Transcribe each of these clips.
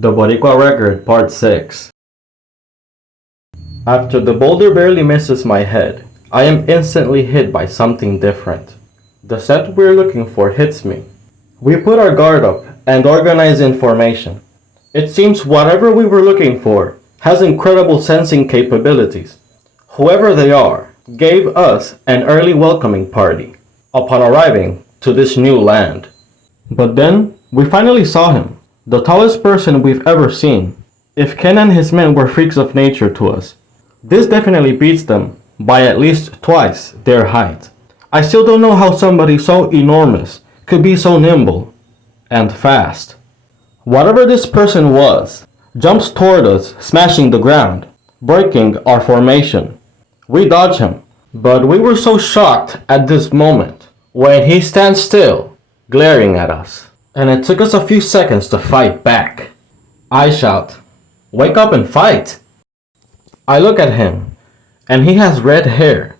The Boricua Record, Part 6. After the boulder barely misses my head, I am instantly hit by something different. The scent we're looking for hits me. We put our guard up and organize in formation. It seems whatever we were looking for has incredible sensing capabilities. Whoever they are gave us an early welcoming party upon arriving to this new land. But then we finally saw him. The tallest person we've ever seen. If Ken and his men were freaks of nature to us, this definitely beats them by at least twice their height. I still don't know how somebody so enormous could be so nimble and fast. Whatever this person was, jumps toward us, smashing the ground, breaking our formation. We dodge him, but we were so shocked at this moment when he stands still, glaring at us. And it took us a few seconds to fight back. I shout, "Wake up and fight!" I look at him, and he has red hair,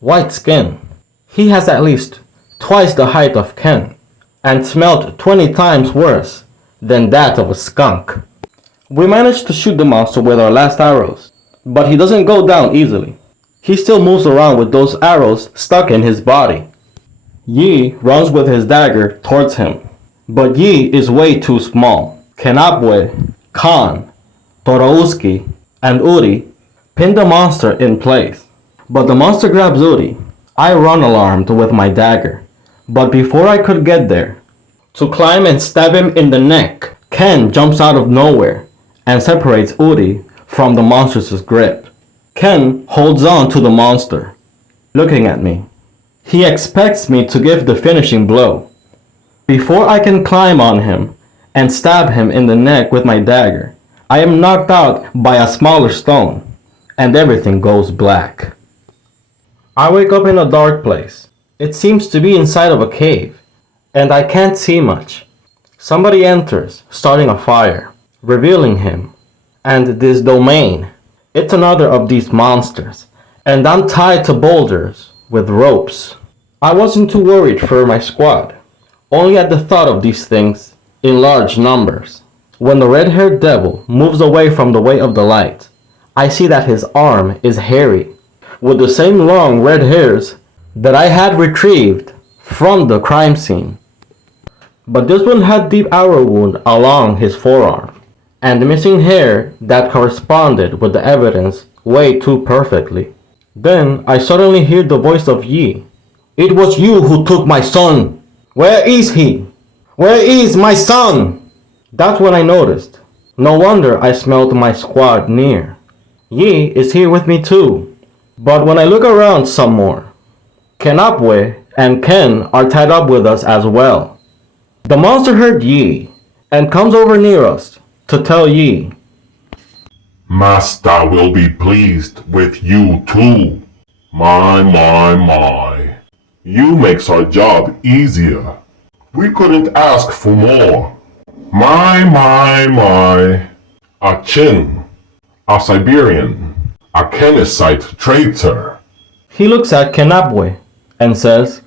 white skin. He has at least twice the height of Ken, and smelled 20 times worse than that of a skunk. We managed to shoot the monster with our last arrows, but he doesn't go down easily. He still moves around with those arrows stuck in his body. Yi runs with his dagger towards him. But Yi is way too small. Kenapwe, Khan, Torowski, and Uri pin the monster in place. But the monster grabs Uri. I run alarmed with my dagger. But before I could get there, to climb and stab him in the neck, Ken jumps out of nowhere and separates Uri from the monster's grip. Ken holds on to the monster, looking at me. He expects me to give the finishing blow. Before I can climb on him and stab him in the neck with my dagger, I am knocked out by a smaller stone, and everything goes black. I wake up in a dark place. It seems to be inside of a cave, and I can't see much. Somebody enters, starting a fire, revealing him, and this domain. It's another of these monsters, and I'm tied to boulders with ropes. I wasn't too worried for my squad. Only at the thought of these things in large numbers. When the red-haired devil moves away from the way of the light, I see that his arm is hairy, with the same long red hairs that I had retrieved from the crime scene. But this one had deep arrow wound along his forearm, and missing hair that corresponded with the evidence way too perfectly. Then I suddenly hear the voice of Yi. "It was you who took my son! Where is he? Where is my son?" That's when I noticed. No wonder I smelled my squad near. Yi is here with me too. But when I look around some more, Kenapwe and Ken are tied up with us as well. The monster heard Yi and comes over near us to tell Yi, "Master will be pleased with you too. My. You makes our job easier. We couldn't ask for more. My. A Chin, a Siberian, a Kennesite traitor." He looks at Kenapwe and says,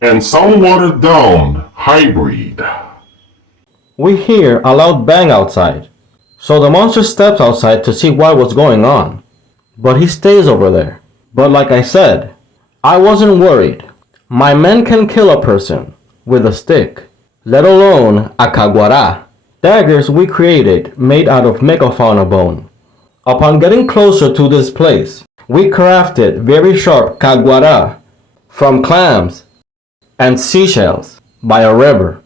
"And some watered down hybrid." We hear a loud bang outside, so the monster steps outside to see what was going on. But he stays over there. But like I said, I wasn't worried. My men can kill a person with a stick, let alone a caguara, daggers we created made out of megafauna bone. Upon getting closer to this place, we crafted very sharp caguara from clams and seashells by a river.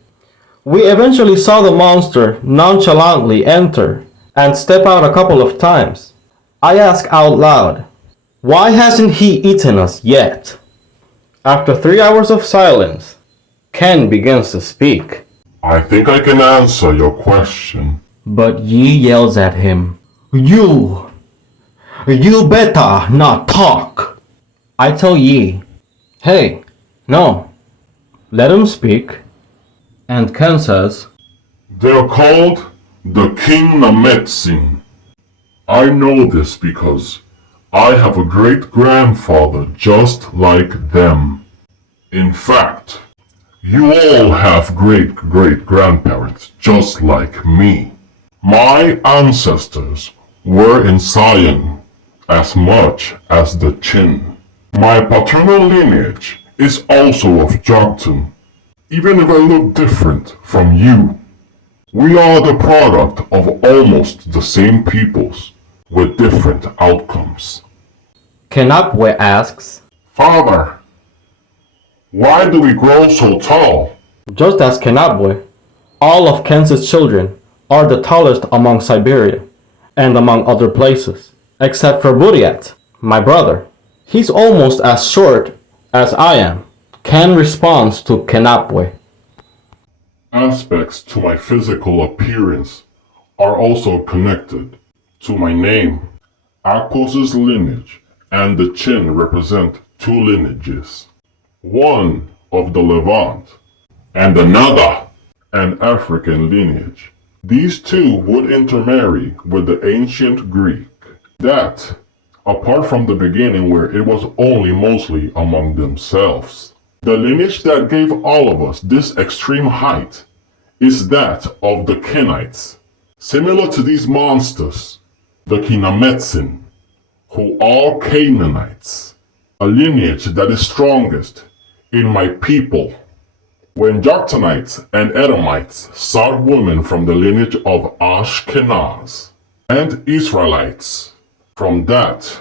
We eventually saw the monster nonchalantly enter and step out a couple of times. I ask out loud, "Why hasn't he eaten us yet?" After 3 hours of silence, Ken begins to speak. "I think I can answer your question." But Yi yells at him, You better not talk." I tell Yi, "Hey, no, let him speak." And Ken says, "They're called the King Nametsin. I know this because I have a great-grandfather just like them. In fact, you all have great-great-grandparents just like me. My ancestors were in Siam as much as the Chin. My paternal lineage is also of Joktan, even if I look different from you. We are the product of almost the same peoples with different outcomes. Kenapwe asks, Father, why do we grow so tall? just as Kenapwe, all of Kansas children are the tallest among Siberia and among other places, except for Buryat, my brother. He's almost as short as I am. Ken responds to Kenapwe. Aspects to my physical appearance are also connected to my name. Akos's lineage and the Chin represent two lineages, one of the Levant and another an African lineage. These two would intermarry with the ancient Greek. That, apart from the beginning where it was only mostly among themselves. The lineage that gave all of us this extreme height is that of the Kenites, similar to these monsters, the Kinametsin, who are Canaanites, a lineage that is strongest in my people. When Joktanites and Edomites sought women from the lineage of Ashkenaz, and Israelites from that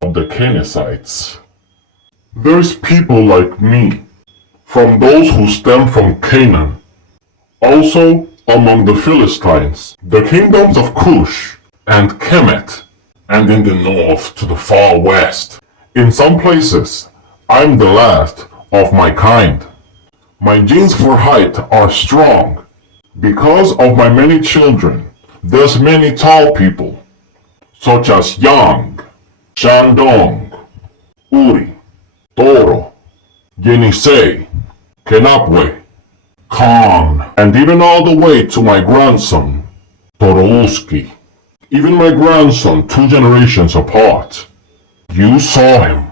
of the Kenizzites. There's people like me, from those who stem from Canaan. Also among the Philistines, the kingdoms of Cush and Kemet, and in the north to the far west. In some places, I'm the last of my kind. My genes for height are strong. Because of my many children, there's many tall people, such as Yang, Shandong, Uri, Toro, Yenisei, Kenapwe, Khan, and even all the way to my grandson, Torouski. Even my grandson 2 generations apart. You saw him.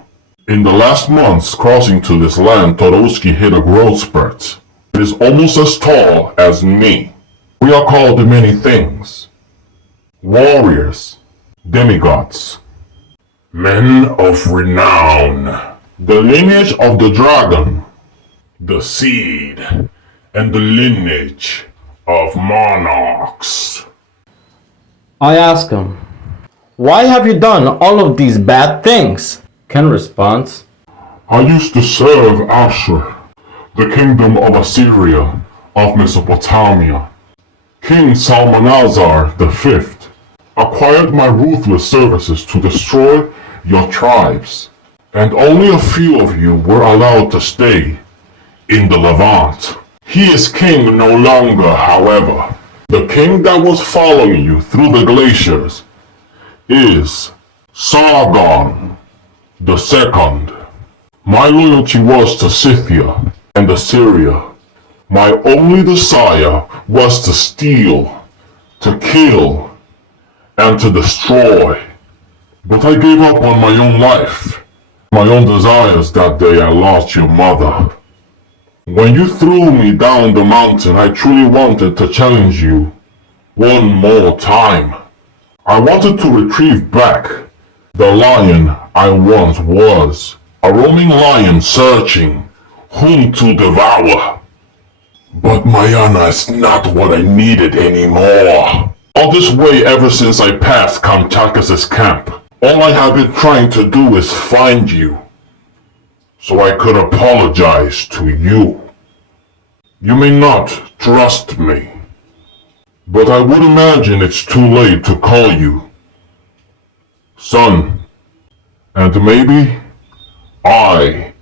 In the last months crossing to this land, Torouski hit a growth spurt. It is almost as tall as me. We are called many things. Warriors, demigods, men of renown, the lineage of the dragon, the seed, and the lineage of monarchs. I ask him, why have you done all of these bad things? Ken responds, I used to serve Ashur, the kingdom of Assyria of Mesopotamia. King Salmanazar V acquired my ruthless services to destroy your tribes, and only a few of you were allowed to stay in the Levant. He is king no longer, however. The king that was following you through the glaciers is Sargon II. My loyalty was to Scythia and Assyria. My only desire was to steal, to kill, and to destroy. But I gave up on my own life, my own desires that day I lost your mother. When you threw me down the mountain, I truly wanted to challenge you one more time. I wanted to retrieve back the lion I once was, a roaming lion searching whom to devour. But Mayana is not what I needed anymore. All this way ever since I passed Kamchakas's camp. All I have been trying to do is find you, so I could apologize to you. You may not trust me, but I would imagine it's too late to call you son, and maybe I,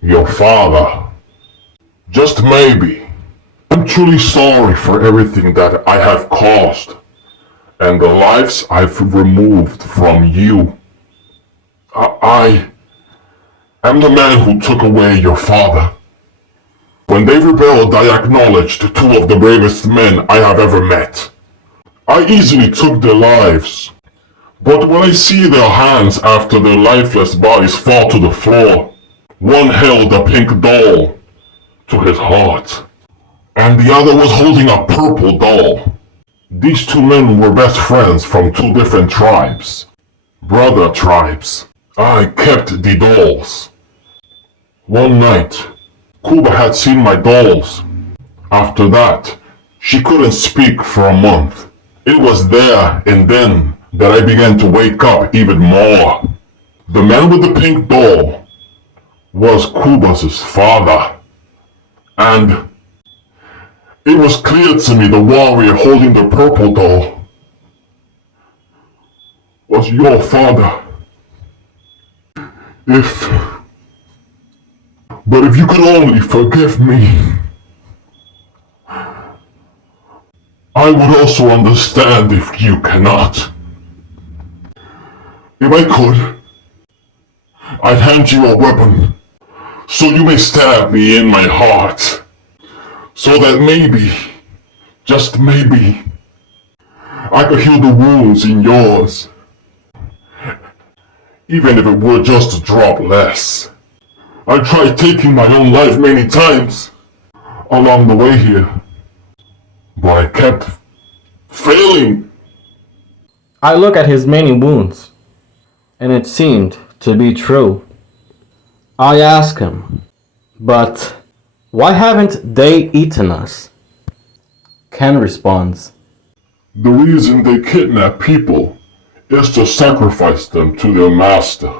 your father. Just maybe. I'm truly sorry for everything that I have caused, and the lives I've removed from you. I am the man who took away your father. When they rebelled, I acknowledged 2 of the bravest men I have ever met. I easily took their lives, but when I see their hands after their lifeless bodies fall to the floor, one held a pink doll to his heart, and the other was holding a purple doll. These two men were best friends from two different tribes. Brother tribes. I kept the dolls. One night, Cuba had seen my dolls. After that, she couldn't speak for a month. It was there and then that I began to wake up even more. The man with the pink doll was Cuba's father. And it was clear to me the warrior holding the purple doll was your father. But if you could only forgive me, I would also understand if you cannot. If I could, I'd hand you a weapon so you may stab me in my heart, so that maybe, just maybe, I could heal the wounds in yours, even if it were just a drop less. I tried taking my own life many times along the way here, but I kept failing. I look at his many wounds, and it seemed to be true. I ask him, but why haven't they eaten us? Ken responds, The reason they kidnap people is to sacrifice them to their master.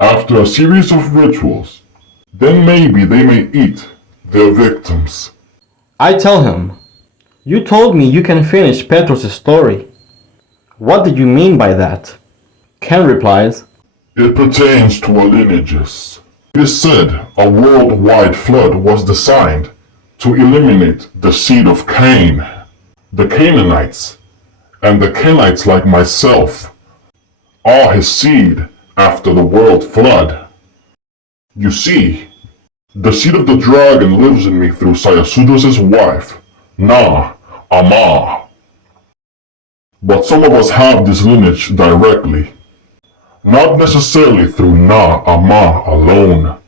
After a series of rituals, then maybe they may eat their victims. I tell him, you told me you can finish Petros' story. What did you mean by that? Ken replies, It pertains to our lineages. It is said a worldwide flood was designed to eliminate the seed of Cain. The Canaanites, and the Kenites like myself, are his seed after the world flood. You see, the seed of the dragon lives in me through Sayasudras' wife, Ama. But some of us have this lineage directly, not necessarily through Ama alone,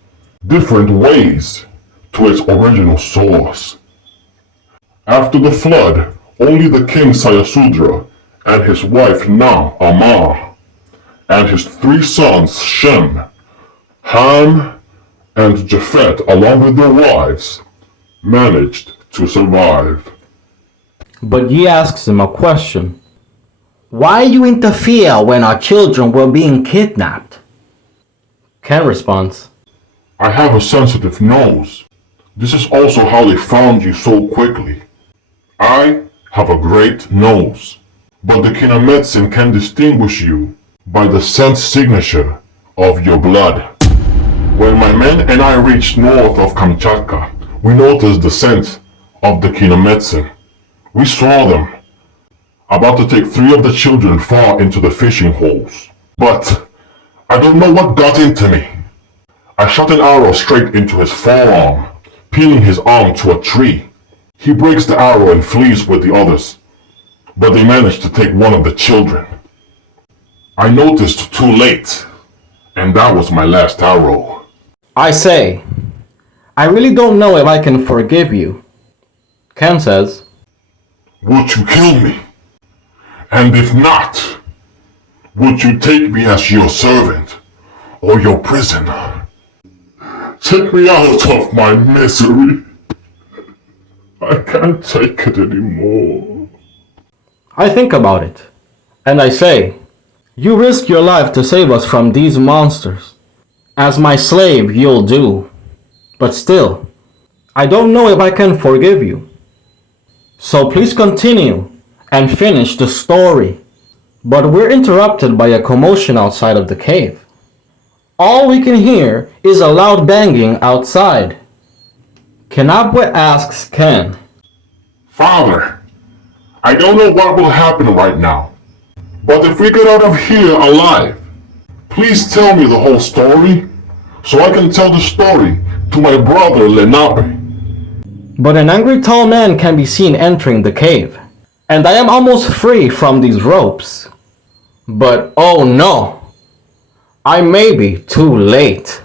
different ways to its original source. After the flood, only the king Sayasudra and his wife Ama and his three sons Shem, Ham, and Japhet, along with their wives, managed to survive. but he asks him a question. Why you interfere when our children were being kidnapped? Ken responds, I have a sensitive nose. This is also how they found you so quickly. I have a great nose, but the Kinametsin can distinguish you by the scent signature of your blood. When my men and I reached north of Kamchatka, we noticed the scent of the Kinametsin. We saw them, about to take 3 of the children far into the fishing holes. But I don't know what got into me. I shot an arrow straight into his forearm, pinning his arm to a tree. He breaks the arrow and flees with the others, but they managed to take one of the children. I noticed too late, and that was my last arrow. I say, I really don't know if I can forgive you. Ken says, Would you kill me? And if not, would you take me as your servant or your prisoner? Take me out of my misery. I can't take it anymore. I think about it, and I say, you risk your life to save us from these monsters. As my slave, you'll do. But still, I don't know if I can forgive you. So please continue and finish the story. But we're interrupted by a commotion outside of the cave. All we can hear is a loud banging outside. Kenabwe asks Ken, Father, I don't know what will happen right now, but if we get out of here alive, please tell me the whole story so I can tell the story to my brother Lenape. but an angry tall man can be seen entering the cave, and I am almost free from these ropes. But oh no, I may be too late.